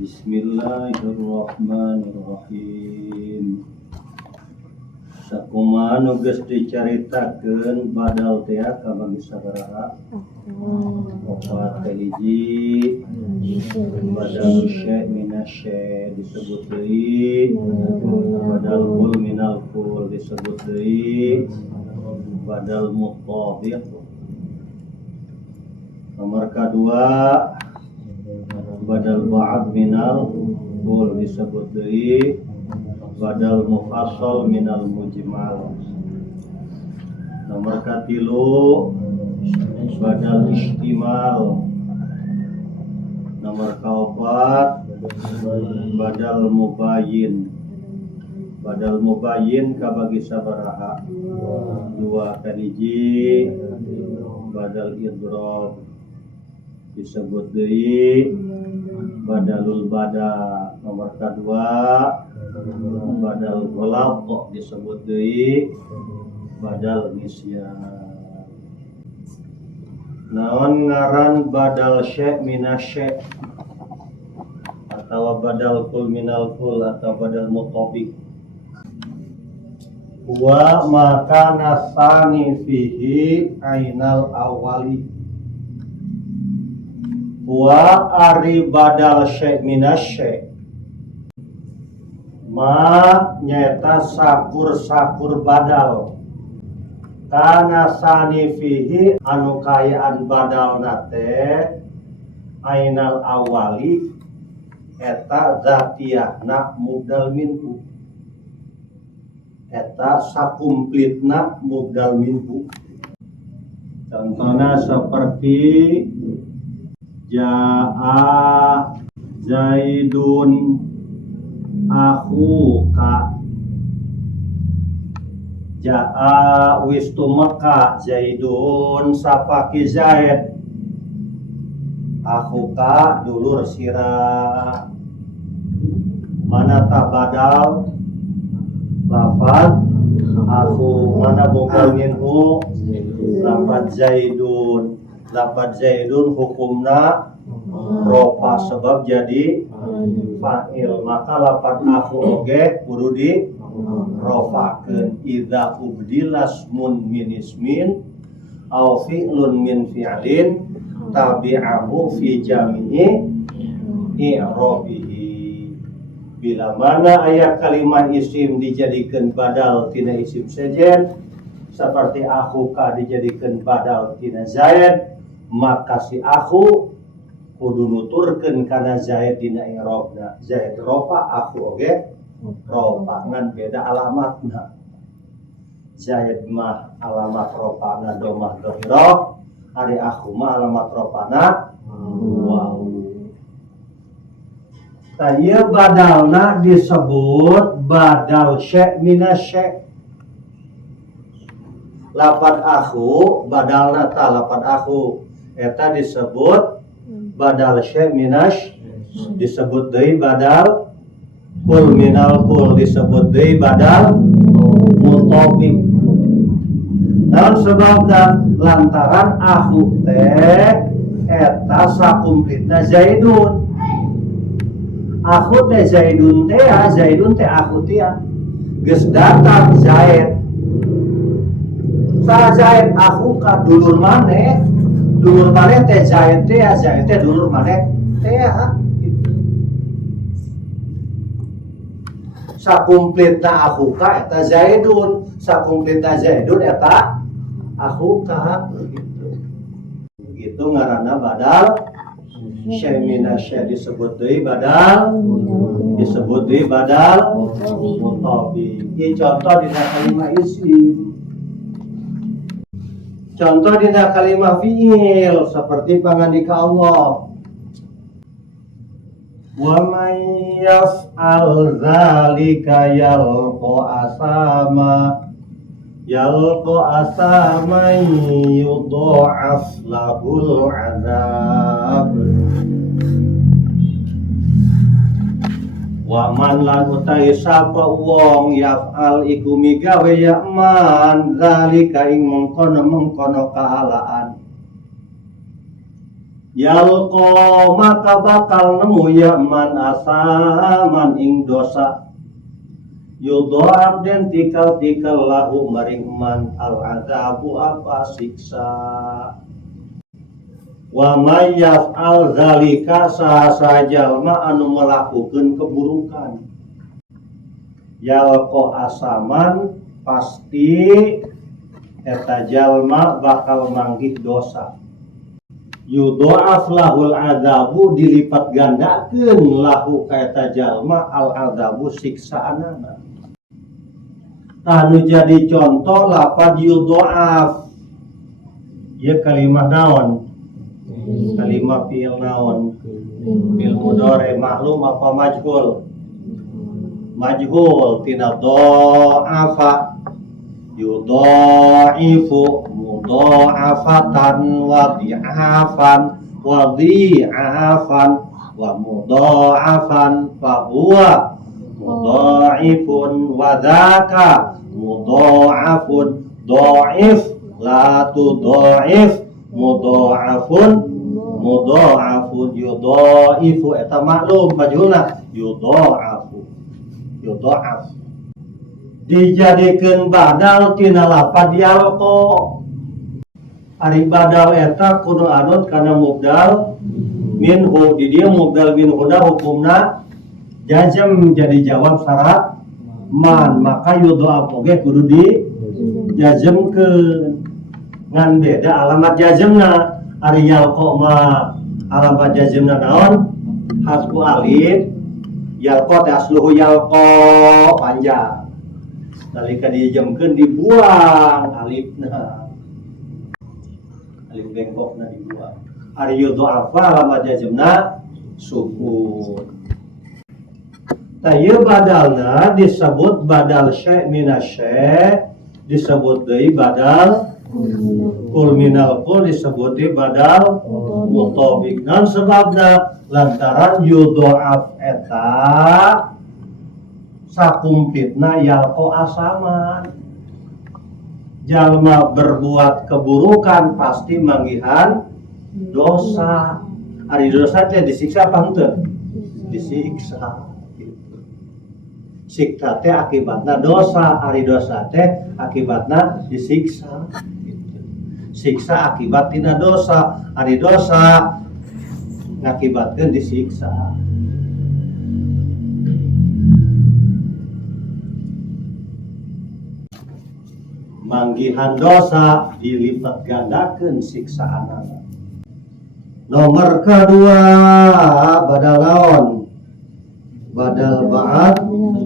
Bismillahirrahmanirrahim. Sakumaha nu geus dicaritakeun badal teh kabagi sabaraha? Opat kahiji badal syai' minasy disebut deui, badal kul minal kul disebut deui, badal mutabik. Nomor kedua badal ba'd minal kul disebut deui, badal mufassal minal mujmal. Nomor katilu badal istimal. Nomor kaopat badal mubayyin. Badal mubayyin kabagi sabaraha? Dua kahiji badal idrob disebut deui badalul bada. Nomor kedua badal ghalab disebut deui badal nisyan. Naon ngaran badal syai' minasy atau badal kul minal kul atau badal mutabik? Wa maka nasani fihi ainal awali. Wa ari badal syai' minasy ma nyata sakur-sakur badal kana sani fihi anu kayaan badal nate ainal awali eta zatiyahna mubdal minhu, eta sakumplitna mubdal minhu. Contohna seperti Ja'a Zaidun akhuka, Ja'a wistumaka Zaidun sapaki Zaid, akhuka dulur sira. Mana tabadal lafad akhu, mana mubdal minhu lafad Zaidun. Lafad Zaidun hukumna rofa sebab jadi fa'il, maka lafad akhu oge kudu di rofakeun. Idza ubdilas mun min ismin aw fi'lun min fi'lin tabi'ahu fi jami'i i'rabihi. Bila mana aya kalimah isim dijadikeun badal tina isim sejen, seperti akhuka dijadikeun badal tina Zaid, maka si akhu kudu nuturkeun kana Zaid dina i'rabna. Zaid rofa, akhu oge rofa, ngan beda alamatna. Zaid mah alamat rofana domah dhahirah, ari akhu mah alamat rofana waw. Taya badalna disebut badal syai' minasy. Lafad akhu badalna ta lafad akhu eta disebut badal syai' minasy, disebut deui badal kul minal kul, disebut deui badal mutabik. Naon sebabna? Lantaran akhu teh eta sakumplitna Zaidun. Akhu teh Zaidun teh, Zaidun teh akhu teh. Geus datang Zaid. Sa Zaid akhu ka dulur maneh. Dulur maneh teh Zaid teh, Zaid teh dulur maneh teh. Sakumplitna akhuka eta Zaidun, sakumplitna Zaidun eta akhuka. Begitu ngaranna badal syai' minasy, disebut deui badal, disebut deui badal mutabik. Ieu contoh dina kalimah isim. Contoh dina kalimah fi'il seperti pangandika Allah, wa may yaf'al dzalika yalqa asama yudha'af lahul 'adzab. Wa man lan utahe sapa wong yaf'al iku migawe man dzalika ing mengkono kaalaan Yalko maka bakal nemu ya man asaman ing dosa. Yudha'af den tikal-tikal lahu maring man al adzabu apa siksa. Wa may yaf'al zalika sa jalma anu melakukeun keburukan. Yalko asaman pasti eta jalma bakal manggih dosa. Yudha'af lahul adzabu dilipat gandakeun lahu ka eta jalma al adzabu siksaanana. Tanu jadi contoh lafaz yudha'af. Ieu kalimah naon? Kalimah fi'il naon? Fi'il mudhari maklum apa majhul? Majhul tina dha'afa yudha'ifu mudha'afatan wa dhi'afan wa dhi'afan wa mudha'afan fa huwa mudha'ifun wa dzaka mudha'afun dha'if la tudha'if mudha'afun yudha'ifu eta maklum majhulna yudha'afu yudha'af dijadikeun badal tina lafaz yalqa. Ari badal eta kudu anut kana mubdal minhu di dieu mubdal minhu da hukumna jazm jadi jawab syarat man, maka yudha'af oge kudu di jazmkeun ngan beda alamat jazmna. Ari yalqa mah alamat jazmna naon? Hasbu alif. Yalqa teh asluhu yalqa panjang. Nalika dijemkeun dibuang alifna. Alif bengkokna dibuang. Ari yudha'af alamat jazmna sukun. Tayeu badalna disebut badal syai' minasyai', disebut deui badal kul minal kul, disebut deui badal muthabik. Naon sebabna? Lantaran yudha'af eta sakumpitna yalqa asaman. Jalma berbuat keburukan pasti manggihan dosa. Ari dosa teh disiksa apa henteu? Disiksa. Siksa teh akibatna dosa, ari dosa teh akibatna disiksa. Siksa akibat tina dosa, ari dosa ngakibatkeun disiksa. Manggihan dosa dilipat gandakeun siksaanana. Nomor kedua badal naon? Badal ba'ad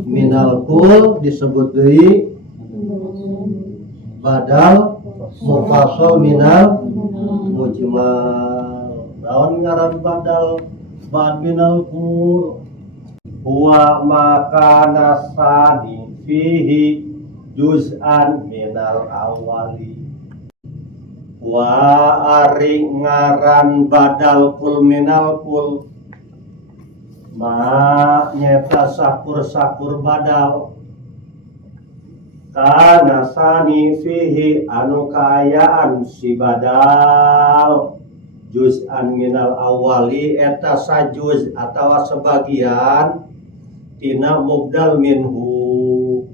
minal kul, disebut deui badal mufassal minal mujmal. Naon ngaran badal ba'ad minal kul? Huwa makana sani fihi juz'an minal awali. Wa ari ngaran badal kul minal kul ma nyeta sakur-sakur badal kana sani fihi anu kaayaan si badal juz'an minal awali eta sajuz atawa sebagian tina mubdal minhu.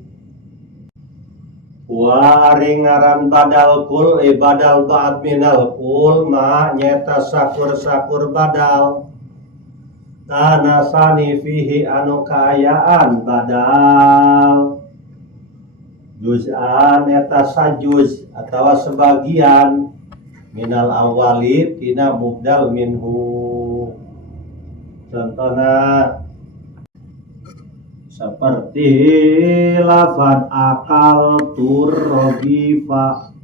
Wa ari ngaran badal kul badal ba'd minal kul ma nyeta sakur-sakur badal kana sani fihi anu kaayaan badal juz'an eta sajuz atawa sebagian minal awali tina mubdal minhu. Contohna seperti lafad akal turrogifa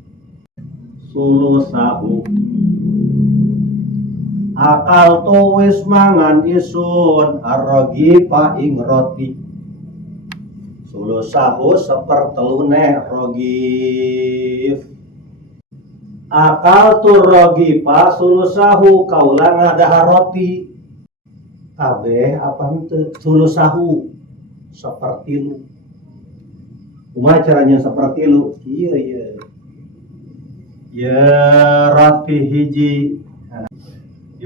sulusahu. Akal tu wis mangan isun arrogifa ing roti. Sulusahu sepertelune rogif. Akal tu rogifa sulusahu kaulah ngadaha roti. Kabeh apa henteu sulusahu seperti lu. Kumaha caranya seperti lu? Iya. Ya roti hiji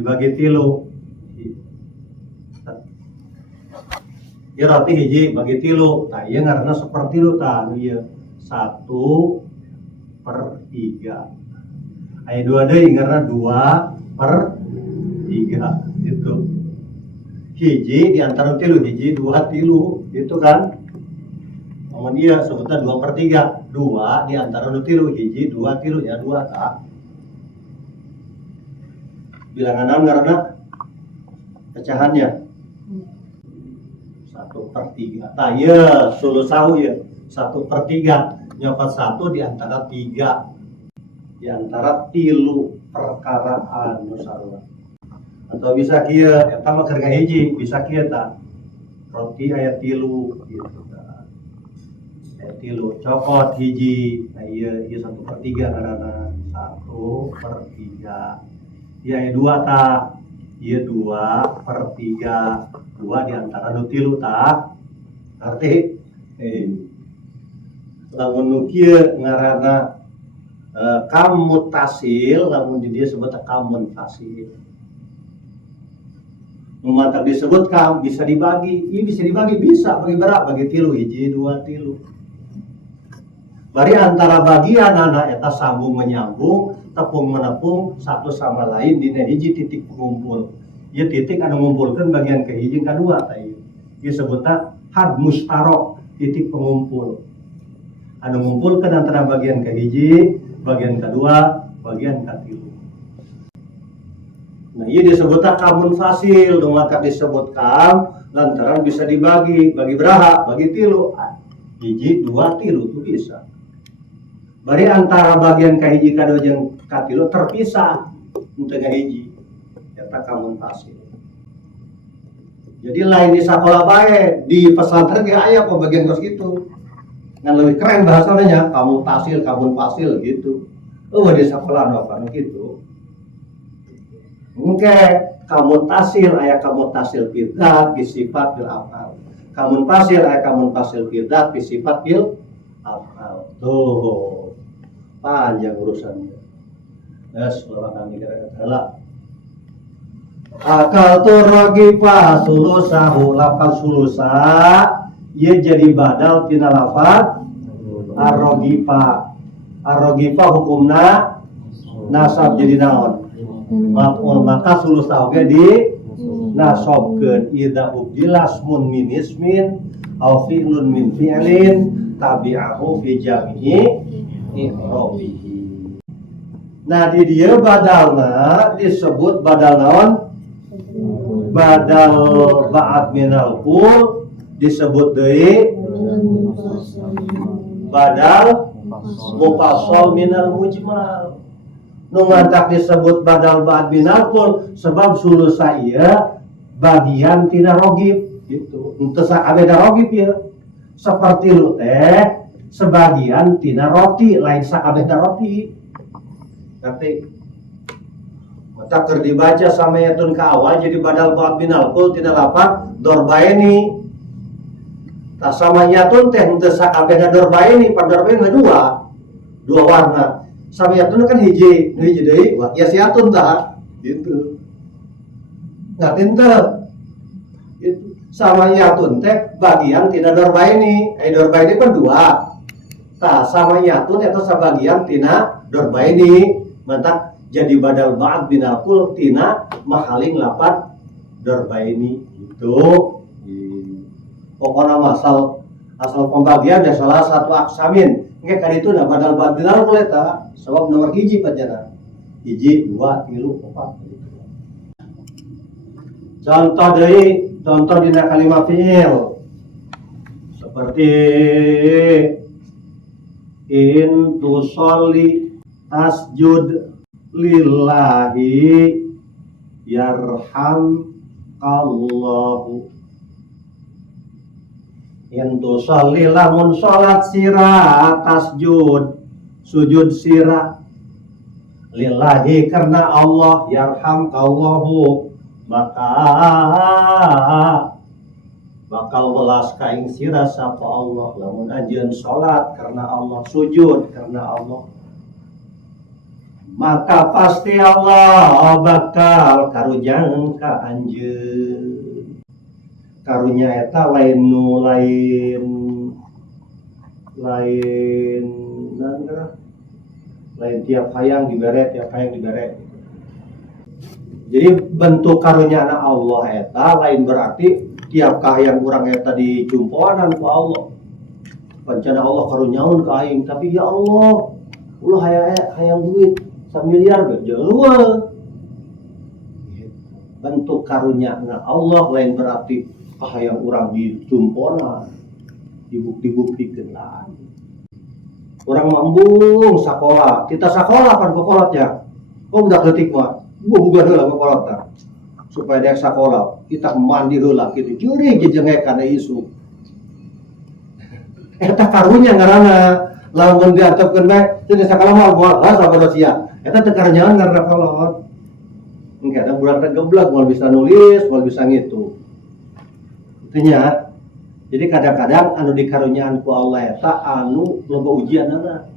dibagi tilu. Ya roti hiji bagi tilu. Nah iya ngaranna seperti lu tah iya 1/3. Aya 2 deui ngaranna 2/3 gitu. Hiji di antara tilu, hiji 2 tilu gitu kan. Namun dia sebutnya 2/3, 2 di antara tilu, hiji 2 tilu ya 2 tak. Bilangan naon ngaranna pecahannya 1/3. Nah iya sulusahu ya 1/3 nyopot 1 di antara 3 di antara tilu perkaraan nusarua. Atau bisa kieu eta mah keur hiji bisa kieu tah roti aya tilu gitu kan. Aya tilu copot hiji. Nah ieu 1/3 ngaranna 1/3. Ieu aya 2 tah. Ieu 2/3. 2 di antara nu tilu tah. Arti lamun nu kieu ngaranna kamutasil, lamun di dia sebutnya kamun fasil. Mata disebut kam bisa dibagi, ini bisa dibagi bisa bagi berapa? Bagi tilu hiji 2 tilu. Bari antara bagian anak eta sambung menyambung, tepung menepung satu sama lain dina hiji titik pengumpul. Ieu titik anu ngumpulkeun bagian ke hiji kadua tah ieu. Ieu sebutna had mustarok, titik pengumpul. Anu ngumpulkeun antara bagian ke hiji, bagian kedua, bagian katilu. Nah, iya disebutnya kamun fasil, maka disebutkan lantaran bisa dibagi, bagi beraha, bagi tilu, hiji 2 tilu itu bisa. Bari antara bagian kahiji kadua jeung katilu terpisah untuk hiji, eta kamun fasil. Jadi lain di sakola bae, di pesantren ge aya pembagian kos gitu. Ngan lebih keren bahasanya, kamun fasil gitu. Di sakola apa gitu. Oke, kamun tasil aya kamun tasil bidat bisifat bil afal. Kamun fasil aya kamun fasil bidat bisifat bil afal. Tuh. Panjang urusannya. Yes, kalau kami kira-kira akal turagipa sulusahu lafal sulusa ia jadi badal tina lafal arrogipa. Arrogipa hukumna nasab jadi naon? Maf'ul, maka sulusahu ge di nasobkeun idza ubdila ismun min ismin aw fi'lun min fi'lin tabi'ahu fi jami'i i'rabihi. Nah di dieu badalna disebut badal naon? Badal ba'ad minal qul disebut deui badal mufassal minal mujmal. Nu ngantak disebut badal ba'ad minal qul sebab sulusa ieu bagian tina rogib gitu. Henteu sakabeh rogib ya. Seperti lu teh sebagian tina roti, lain sakabeh roti. Ngerti? Mata keur dibaca samayatun ka awal jadi badal ba'ad minal qul tina lafaz dorbaini. Tah samayatun teh henteu sakabeh dorbaini, padorbaini dua warna. Samayatun kan hiji deui ya siatun tah gitu. Ngerti teu? Itu samayatun teh bagian tina dorbaini. Dorbaini kan 2. Tah samayatun eta sabagian tina dorbaini. Mantap jadi badal ba'ad binal qul tina mahaling lapat dorbaini gitu. Pokokna asal pembagian dan salah satu aksamin. Nggak kan itu nah badal ba'ad binal qul eta sebab nomor hiji panjana. Hiji 2 3 4. Contoh deui, contoh dina kalimat fi'il. Seperti in tusolli tasjud lillahi yarhamkallahu. In tusolli lamun sholat sira tasjud sujud sira lillahi karena Allah yarhamkallahu maka bakal welas ka ing sira sapa Allah lamun anjeun salat karena Allah sujud karena Allah maka pasti Allah bakal karunyaeun ka anjeun. Karunya eta lain tiap hayang dibere. Jadi bentuk karunya Allah eta lain berarti tiap kahayang urang eta dicumpoanan ku Allah. Pancana Allah karunyaun ka aing, tapi ya Allah, ulah hayang duit 1 miliar ge jeueuh. Bentuk karunya Allah lain berarti kahayang urang dicumpoanan, dibukti-buktikeun lain. Urang mambung sakola, kita sakola kan kokolotnya. Kok udah ketik mah, gua buga heula kokolot tah. Supaya dia sakola, kita mandi heula kitu. Ceuring jejengek kana isu. Eta karunya ngaranna, lamun diantepkeun bae teu sakala moal sabada sia. Eta teu karunyaan ngaranna kolot. Engke ada budak teh geblek moal bisa nulis, moal bisa ngitung. Itunya. Jadi kadang-kadang anu dikarunyaan ku Allah eta anu loba ujianana.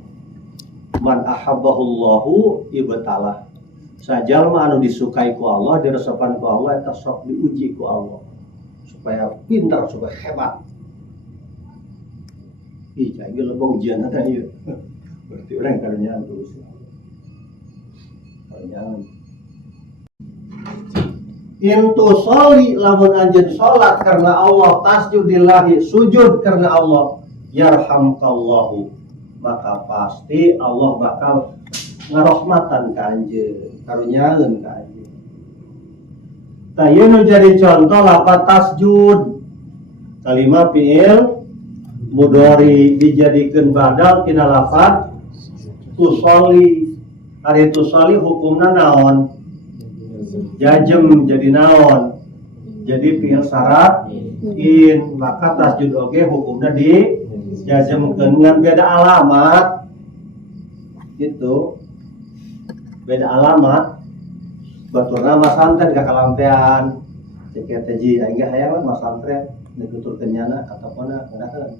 Man ahabbahullahu ibtalah. Sajalma anu disukai ku Allah, diresepan ku Allah eta sok diuji ku Allah. Supaya pintar, supaya hebat. Ih, cai loba ujianana ieu. Berarti urang karunyaan ku Gusti Allah. Karunyaan. Intu soli lamun anjeun salat karena Allah, tasjudillahi sujud karena Allah, yarhamkallahu, maka pasti Allah bakal ngarahmatan ka anjeun, karunyaeun ka anjeun. Tah ieu nu jadi contoh lafaz tasjud. Kalimah fiil mudhari dijadikeun badal tina lafaz tusolli. Ari tusolli hukumna naon? Jajem jadi naon, jadi fiil syarat in, maka tasjud oge hukumna di jazemkeun ngan beda alamat gitu, beda alamat. Baturna masantren ka kalampean cek eta ji aing ge hayang masantren nuturkeun nyana katapana ngadakeun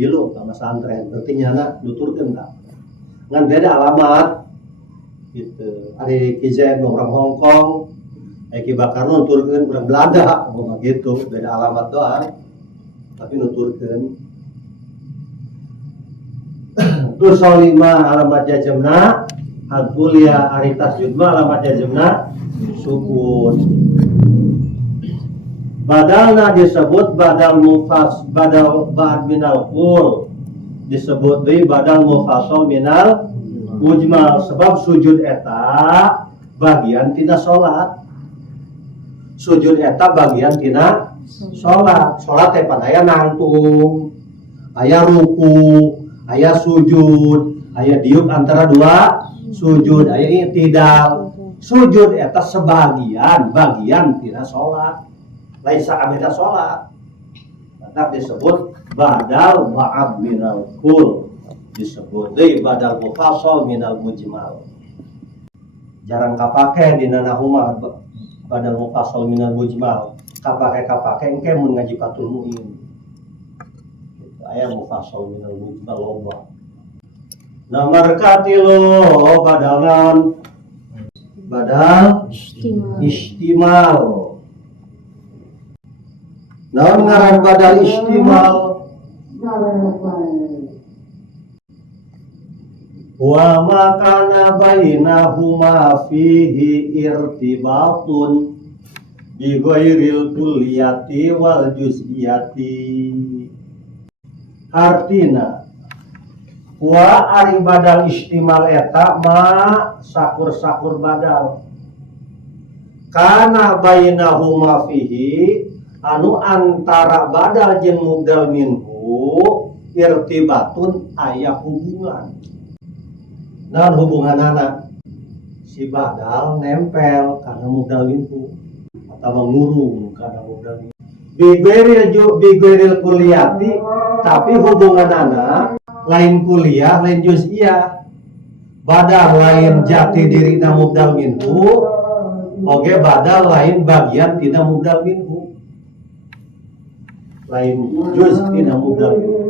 ieu ka masantren berarti nyana nuturkeun ka ngan beda alamat gitu. Ari kizain orang Hong Kong, Eki Bakar nuturkeun urang Belanda, ngomong gitu, beda alamat doang, tapi nuturkeun. Tusolima alamat jazmna, hadfulia ari tasjud ma alamat jazmna sukun. Badalna disebut badal ba'd minal qul, disebut deui badal mufassal minal mujmal, sebab sujud eta bagian tina salat. Sujud eta bagian tina salat. Salat teh pan aya nangtung, aya ruku, aya sujud, aya diuk antara dua sujud, aya i'tidal. Sujud eta bagian tina salat. Lain sakabehna salat. Maka disebut badal ba'd minal qul. Disebut deui badal mufassal minal mujmal. Jarang kapake dina nahuma badal mufassal minal mujmal. Kapake engke mun ngaji Fathul Muin. Aya mufassal minal mujmal loba. Nomor katilu badal naon? Badal istimal. Naon ngaran badal istimal? Wa makana bainahuma fihi irtibatun bi ghairil kulliyati wal juz'iyati. Artina wa ari badal istimal eta ma sakur-sakur badal kana bainahuma fihi anu antara badal jeung mubdal minhu irtibatun aya hubungan. Naon hubunganana? Si badal nempel karena mubdal minhu atau ngurung karena mubdal minhu. Bigweril kuliati, tapi hubunganana lain kuliah, lain juz'iyah. Badal lain jati diri na mubdal minhu, oge badal lain bagian tina mubdal minhu. Lain juz tina mubdal minhu.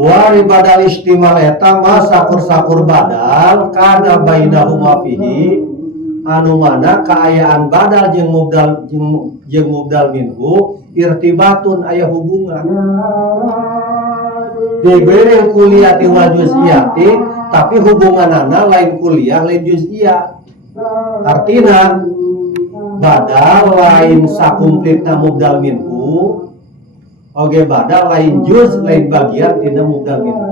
Wari badal istimal eta mah sakur-sakur badal kana bainahuma fihi anu mana kaayaan badal jeung mubdal minhu irtibatun aya hubungan diberi kuliah wal juz'iyati tapi hubunganana lain kuliah lain juz'iyah artina badal lain sakumplitna mubdal minhu oge badal lain juz lain bagian tina mubdal minhu.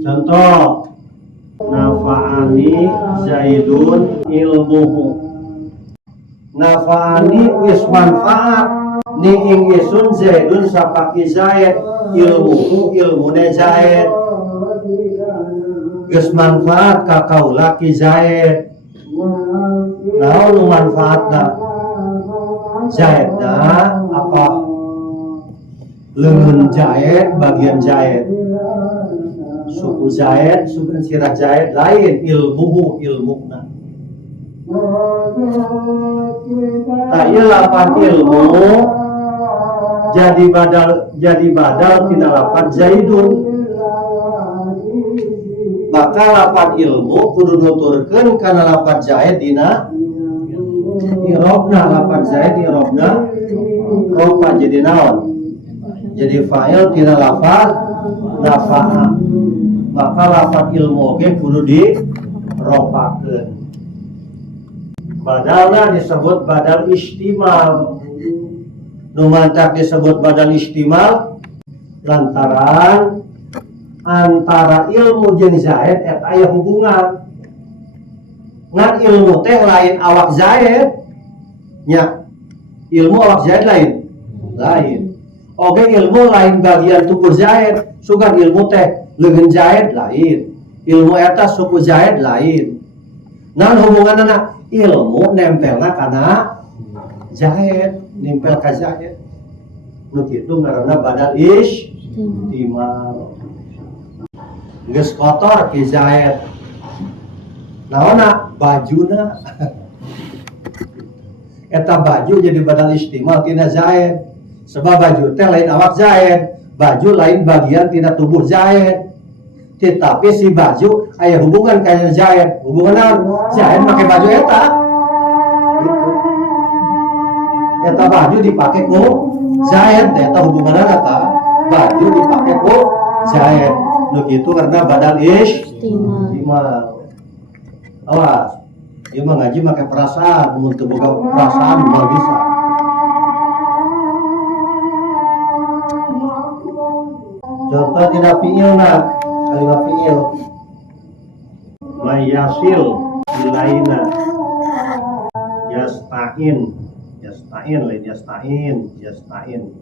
Contoh nafa'ani zaidun ilmuhu. Nafa'ani wis manfaat ni ing isun zaidun sapaki zaid ilmuhu ilmune zaid. Geus manfaat ka kaula ki zaid. Naon manfaatna? Zaidna apa? Leungeun zaid bagian zaid. Suku zaid, suku sirah zaid lain ilmuhu ilmuna. Tak ieu lapan ilmu jadi badal tina lapan zaidun. Maka lapan ilmu kudu nuturkeun kana lapan zaid dina irobna. Lapan zaid irobna rofa jadi naon? Jadi fa'il tina lapan nafa'a. Maka lapan ilmu oge kudu dirofakeun. Badalna disebut badal istimal. Nu mantak disebut badal istimal lantaran antara ilmu jeung zaid eta aya hubungan. Ngan ilmu teh lain awak zaid nya. Ilmu awak zaid lain. Oge ilmu lain bagian tubuh zaid, sugan ilmu teh leungeun zaid lain. Ilmu eta suku zaid lain. Nah hubunganna ilmu nempelna kana zaid, nempel ka zaid. Nu kitu ngaranna badal istimal. Geus kotor ki zaid. Naonna bajuna. Eta baju jadi badal istimal tina zaid. Sebab baju teh lain awak zaid, baju lain bagian tina tubuh zaid. Tetapi si baju aya hubungan kaya zaid. Hubungan naon? Zaid make baju eta. Gitu. Eta baju dipake ku zaid, eta hubunganna eta baju dipake ku zaid. Nu kitu karena badal istimal. Awas, ieu mah ngaji make perasaan, mun teu boga perasaan moal bisa. Contoh tidak fi'ilna, kalimat fi'il. Mayasil ilaina. Yasta'in lain yasta'in.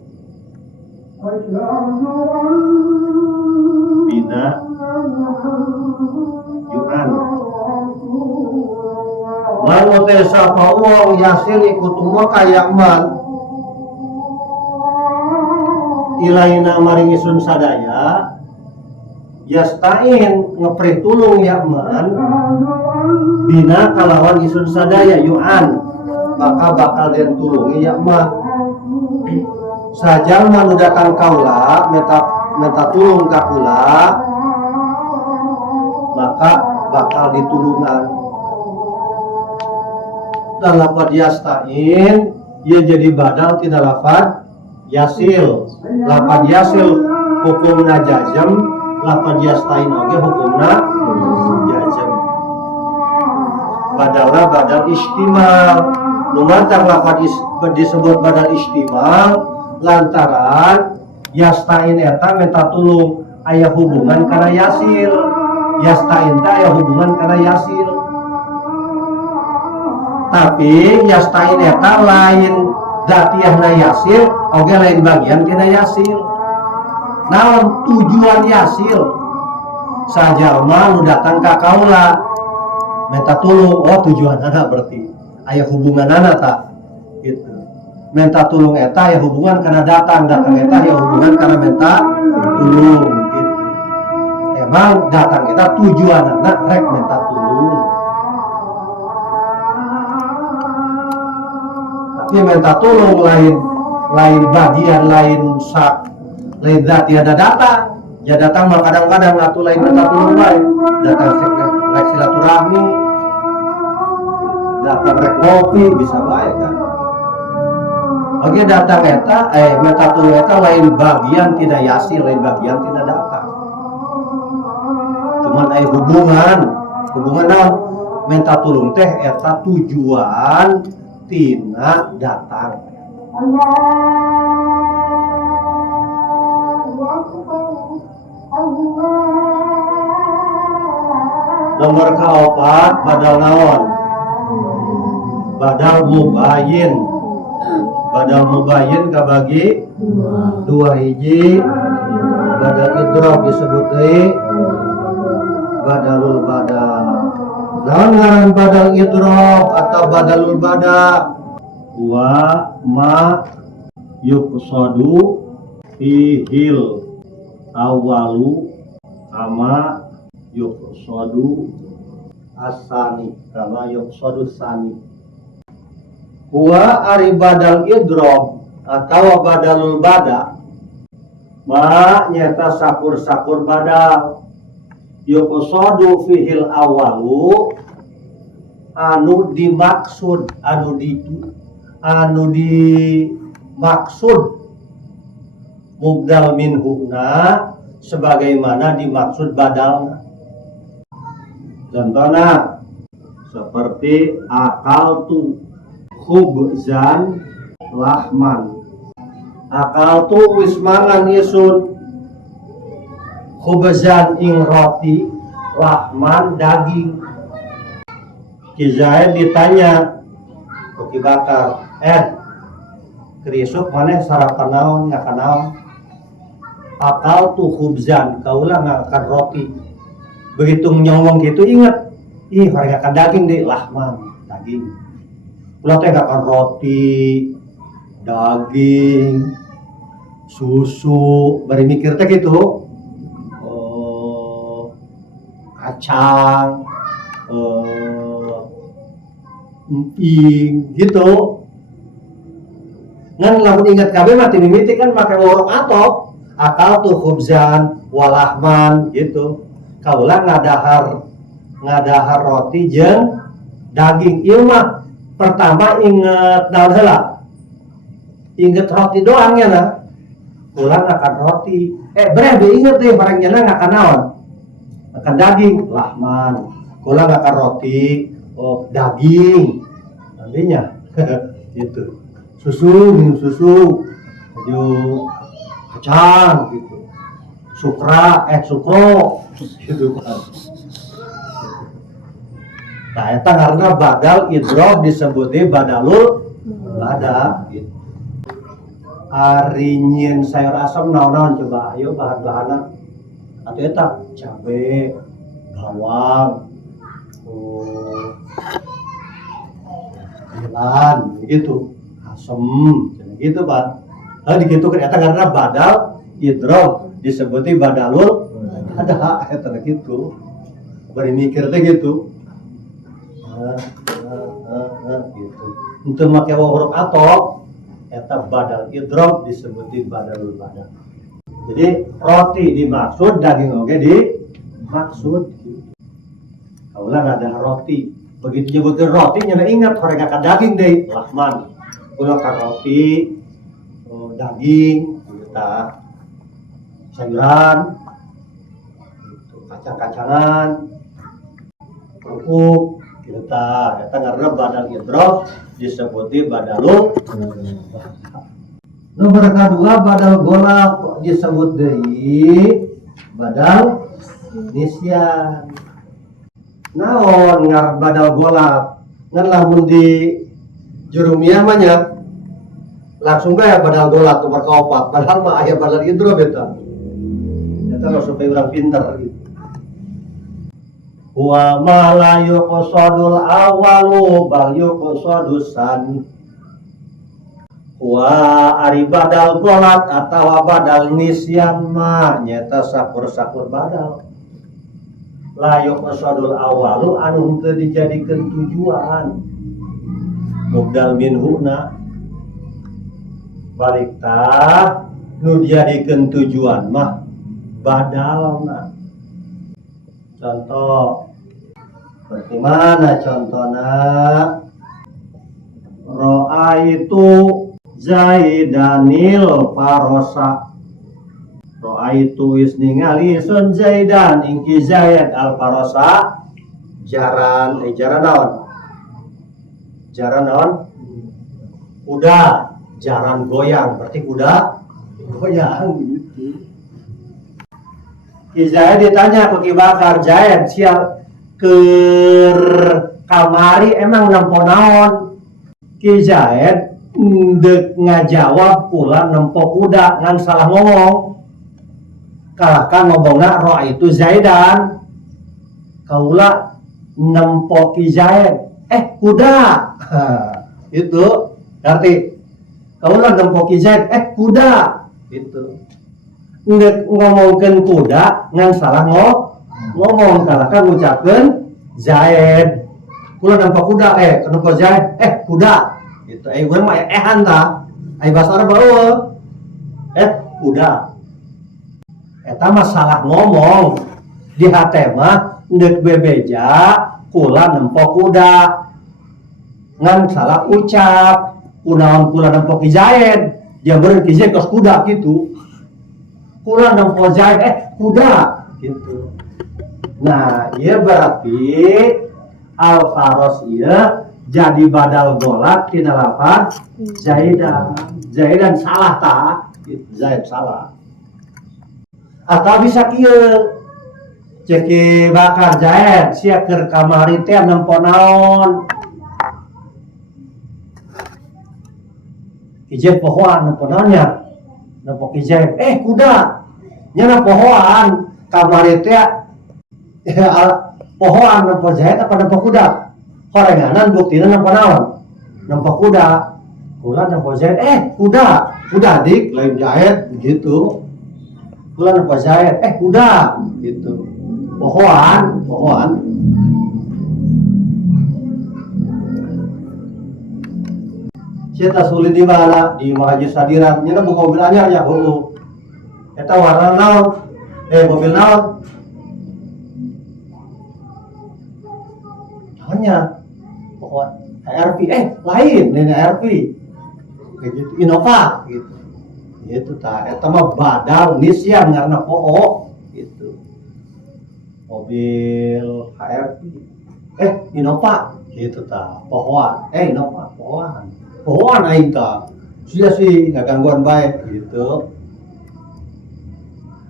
Bina yu'an. Lalu sapa wong yasil ikut umur kaya man ilaina maring isun sadaya yasta'in ngepri tulung yakman bina kalawan isun sadaya yu'an maka bakal den tulungi yakman sajal manu datang kaula meta tulung ka kula maka bakal ditulungan. Dan lafad yasta'in ia jadi badal tidak lafad yasil. Lafad yasil hukumna jazm, lafad yasta'in oge hukumna jazm. Badalna badal istimal. Lumantar lafad disebut badal istimal lantaran yasta'in eta minta tulung aya hubungan kana yasil. Yasta'in ta aya hubungan kana yasil. Tapi yasta'in eta lain datiahna yasil oge lain bagian tina yasil. Naon tujuan yasil? Sajalma nu datang ka kaula minta tulung, oh tujuanna berarti aya hubunganana ta gitu. Minta tulung eta aya hubungan kana datang eta aya hubungan kana minta tulung gitu. Emang datang eta tujuanna rek minta tulung. Tapi minta tolong lain lain bagian lain sak lain zat tiada datang ya datang mah kadang-kadang atuh lain tatulung bae datang rek silaturahmi datang rek ngopi bisa bae kan oke datang eta metatulung eta lain bagian tidak yasi lain bagian tidak datang cuman aya hubungan naon metatulung teh eta tujuan tina datang nomor kaopat badal naon badal mubayyin kabagi dua hiji badal idrok disebut deui badalul badal naon ngaran badal idrok atau badalul badal wa ma yuqsadu fihil awalu ama yuqsadu asani kama yuqsadu sani huwa ari badal idrok atau badalul bada ma nyata sakur-sakur badal yuqsadu fihil awalu anu dimaksud anu dimaksud mubdal minhuna sebagaimana dimaksud badalna contohnya seperti akaltu khubzan lahman akaltu wis mangan isun khubzan ing roti lahman daging Kizaid ditanya Koki bakar kerisuk maneh sarapan naon ngakan naon akaltu khubzan kaulah ngakan roti begitu ngomong gitu ingat harga kan daging deh lahman daging ulah teh ngakan roti daging susu bari mikir teh gitu kacang emping gitu ngan lamun ingat kabeh mah mimiti kan make worok atok akal tuh khubzan walahman gitu kaulah ngadahar roti jeung daging ieu mah pertama inget naon heula inget roti doang nya na ulang akan roti breh inget deh barangnya ngakan naon akan daging lahman ulang akan roti daging nantinya gitu minum susu ayo kacang gitu sukro gitu kan nah eta karena badal idrob disebutnya badalul bada gitu ari nyieun sayur asam naon-naon coba ayo bahan-bahanna atuh eta cabe bawang gilan gitu asem gitu Pak gitu kan eta karena badal idrob disebutnya badalul ada eta gitu bari mikir teh gitu gitu untuk make huruf atok eta badal idrob disebutnya badalul badal jadi roti dimaksud daging oge dimaksud kaulah ada roti begitu nyebutin roti nyana ingat harga ka daging deh lahman ulah ka roti daging kita sayuran kacang-kacangan kerupuk kita karena badal idrob disebutnya badalul nomor kedua badal golab disebut deui badal nisyan naon ngar badal golab ngan lamun di jurumiyah mah nya langsung bae badal golab nomor kaopat padahal mah aya badal idrob eta supaya orang pintar gitu wa ma la yuqsadul awalu bal yuqsadus sani wa ari badal golat atawa badal nisyan mah nyata sakur-sakur badal la yuqsadul awalu anu teu dijadikeun tujuan mubdal minhuna balik tah nu dijadikeun tujuan mah badalna. Contoh seperti mana contohnya? Ro'aitu Zaidanil Farosa. Ro'aitu is ningali sun Zaidan ingki Zaid al Farosa jaran naon? Jaran naon? Kuda, jaran goyang, berarti kuda goyang gitu. Ki Zaid ditanya ke Ki Bakar, Zaid siap keur kamari emang nempo naon? Ki Zaid dek ngajawab pula nempo kuda ngan salah ngomong. Kalahkan ngomongna roh itu Zaidan. Kaula nempo Ki Zaid. Kuda. Itu arti kaula nempo Ki Zaid kuda. Itu. Dek ngomongkeun kuda ngan salah ngomong kalahkan ngucapkeun Zaid. Kula nempo kuda nempo Zaid kuda. Itu urang mah hanta. Bahasa Arab eueuh. Kuda. Eta mah salah ngomong. Di hate mah dek bebeja kula nempo kuda. Ngan salah ucap. Kunaon kula nempo Ki Zaid. Dia beureun Ki Zaid kos kuda gitu. Kula nempo Zaid kuda gitu. Nah, ieu berarti al-faros ieu jadi badal golat tina lafaz Zaidan. Zaidan salah tah? Zaid salah. Atau bisa kieu. Cek Ki Bakar Zaid sia keur kamari teh nempo naon? Ki Zaid pohoan nempo naonnya? Nempo Ki Zaid kuda. Nya pohoan kamari teh pohoan nempo Zaid apa nempo kuda? Horenganan buktina nempo naon? Nempo kuda. Kula nempo Zaid kuda. Kuda dik lain Zaid begitu. Kula nempo Zaid kuda gitu. Pohoan. Kita sulit di mana? Di Mahaji Sadiran. Nya buka mobil anyar ya heueuh. Eta warna naon? Mobil naon? Hanya pohon HRV lain nenek HRV kayak gitu Innova gitu. Itu tah eta mah badal nisyan karena poho gitu. Mobil HRV Innova gitu tah pohoan Innova pohoan aing tah sia sih ngagangguan bae gitu.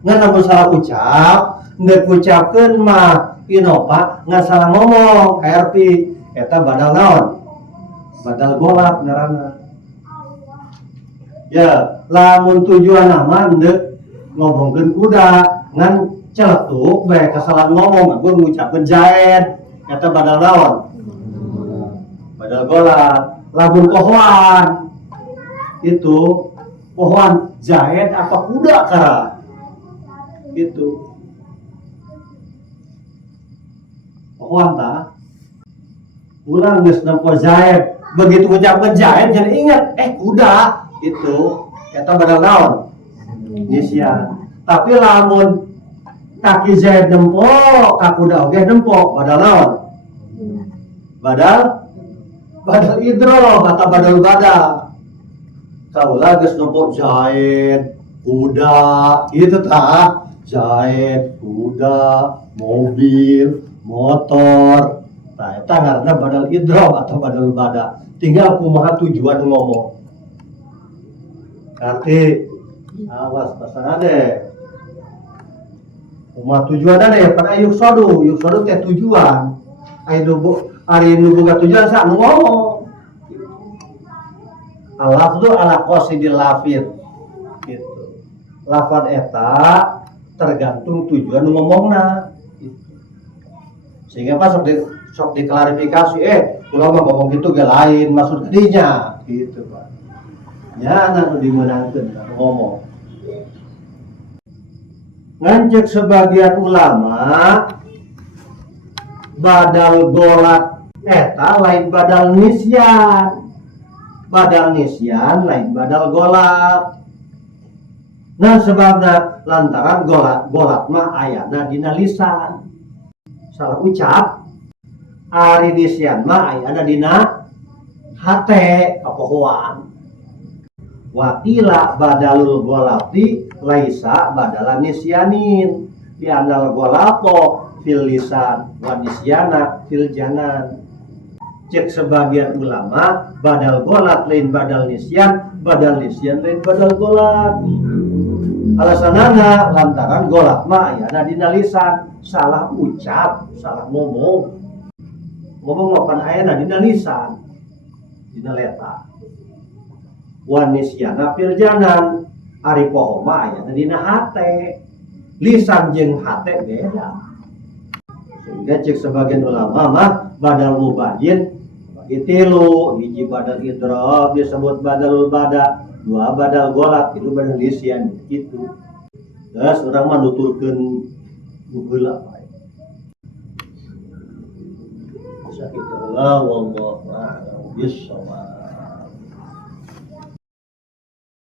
Ngan namun salah ucap ndek ucapkeun mah Innova ngan salah ngomong HRV eta badal naon? Badal golat ngaranna. Ya, lamun tujuan nama ndek ngomongkeun kuda ngan celetuk bae kesalahan ngomong aku ngucapkeun Zaid eta badal naon? Badal golat. Lamun pohoan itu pohoan Zaid apa kuda kara? Itu pohoan tah ulang geus nempo Zaid begitu ucapkeun Zaid jadi ingat kuda itu eta badal naon? Nisyan. Tapi lamun kaki Zaid nempo ka kuda oge nempo badal naon? Badal idrol atau badal bada. Kaula geus nempo Zaid kuda gitu tah. Zaid kuda mobil motor. Nah, eta ngaranna badal idrob atau badal bada. Tinggal kumaha tujuan ngomong. Arti awas pasana deh. Kumaha tujuan deh pada yuk sodu teh tujuan. Ari nu boga tujuan sak nu ngomong. Al-lafzu ala qasidil lafid. Gitu. Lafaz eta tergantung tujuan nu ngomongna. Sehingga pas sok diklarifikasi kula mah ngomong gitu ge lain maksud kadinya gitu Pak. Nya anu dimeunangkeun ngomong. Ngancek sebagian ulama badal golat eta lain badal nisyan. badal nisyan lain badal golat. Nah sebabna lantaran golat mah ayana dina lisan salah ucap, ari nisyan mah ayana dina hate kapohoan. Wakila badalul golati laisa badalan nisyanin di andal golato fil lisan wa nisyana fil janan. Cek sebagian ulama badal golat lain badal nisyan lain badal golat. Alasanana lantaran golat mah ayana dina lisan salah ucap salah ngomong mapan ayana dina lisan dina leta. Wanisyana fil janan ari poho mah ayana dina hate. Lisan jeung hate beda. Sehingga cek sebagian ulama mah badal mubayyin bagi tilu, hiji badal idrob disebut badalul bada, dua badal golat itu badal lisyan gitu. Terus urang mah nuturkeun heula bae. Sakitu wallahu a'lam bishawab.